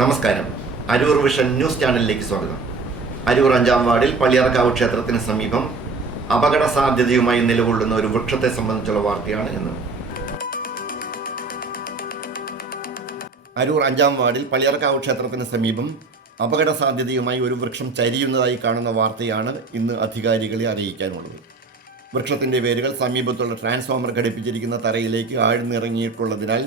നമസ്കാരം. Aroor vision news ചാനലിലേക്ക് സ്വാഗതം. അരൂർ 5-ാം വാർഡിൽ പള്ളിയാർക്കാവ് ക്ഷേത്രത്തിന് സമീപം അപകട സാധ്യതയുമായി നിലകൊള്ളുന്ന ഒരു വൃക്ഷത്തെ സംബന്ധിച്ചുള്ള വാർത്തയാണ് ഇന്ന്. അരൂർ 5-ാം വാർഡിൽ പള്ളിയാർക്കാവ് ക്ഷേത്രത്തിന് സമീപം അപകട സാധ്യതയുമായി ഒരു വൃക്ഷം ചരിയുന്നതായി കാണുന്ന വാർത്തയാണ് ഇന്ന് അധികാരികളെ അറിയിക്കാനുള്ളത്. വൃക്ഷത്തിൻ്റെ വേരുകൾ സമീപത്തുള്ള ട്രാൻസ്ഫോമർ ഘടിപ്പിച്ചിരിക്കുന്ന തറയിലേക്ക് ആഴ്ന്നിറങ്ങിയിട്ടുള്ളതിനാൽ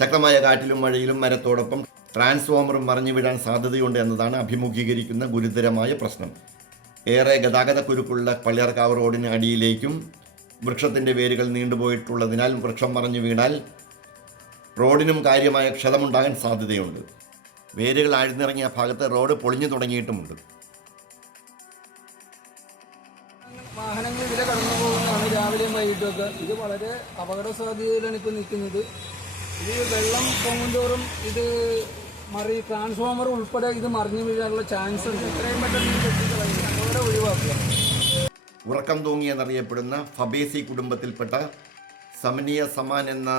ശക്തമായ കാറ്റിലും മഴയിലും മരത്തോടൊപ്പം ട്രാൻസ്ഫോമറും മറിഞ്ഞു വീഴാൻ സാധ്യതയുണ്ട് എന്നതാണ് അഭിമുഖീകരിക്കുന്ന ഗുരുതരമായ പ്രശ്നം. ഏറെ ഗതാഗത കുരുക്കുള്ള പള്ളിയാർക്കാവ് റോഡിന് അടിയിലേക്കും വൃക്ഷത്തിൻ്റെ വേരുകൾ നീണ്ടുപോയിട്ടുള്ളതിനാൽ വൃക്ഷം മറിഞ്ഞു വീണാൽ റോഡിനും കാര്യമായ ക്ഷതമുണ്ടാകാൻ സാധ്യതയുണ്ട്. വേരുകൾ ആഴ്ന്നിറങ്ങിയ ഭാഗത്ത് റോഡ് പൊളിഞ്ഞു തുടങ്ങിയിട്ടുമുണ്ട്. വാഹനങ്ങൾ ഇതിലെ കടന്നു പോകുന്നതാണ് രാവിലെയും വൈകിട്ടുമൊക്കെ. ഇത് വളരെ അപകട സാധ്യതയിലാണ് ഇപ്പോൾ നിൽക്കുന്നത്. ഇത് വെള്ളം പൊങ്ങുന്തോറും ഇത് ട്രാൻസ്ഫോമർ ഉൾപ്പെടെ ഇത് മറിഞ്ഞു വീഴാനുള്ള ചാൻസ് ഉണ്ട്. എത്രയും പെട്ടെന്ന് അപകടം ഒഴിവാക്കുക. ഉറക്കം തൂങ്ങിയെന്നറിയപ്പെടുന്ന ഫബേസി കുടുംബത്തിൽപ്പെട്ട സമനീയ സമാൻ എന്ന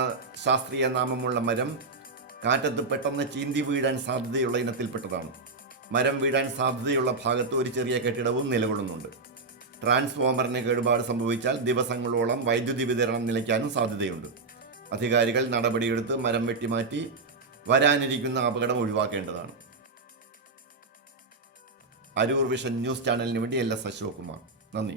ശാസ്ത്രീയ നാമമുള്ള മരം കാറ്റത്ത് പെട്ടെന്ന് ചീന്തി വീഴാൻ സാധ്യതയുള്ള ഇനത്തിൽപ്പെട്ടതാണ്. മരം വീഴാൻ സാധ്യതയുള്ള ഭാഗത്ത് ഒരു ചെറിയ കെട്ടിടവും നിലകൊള്ളുന്നുണ്ട്. ട്രാൻസ്ഫോമറിന് കേടുപാട് സംഭവിച്ചാൽ ദിവസങ്ങളോളം വൈദ്യുതി വിതരണം നിലയ്ക്കാനും സാധ്യതയുണ്ട്. അധികാരികൾ നടപടിയെടുത്ത് മരം വെട്ടിമാറ്റി വരാനിരിക്കുന്ന അപകടം ഒഴിവാക്കേണ്ടതാണ്. അരൂർ വിഷൻ ന്യൂസ് ചാനലിന് വേണ്ടി LS അശോക് കുമാർ. നന്ദി.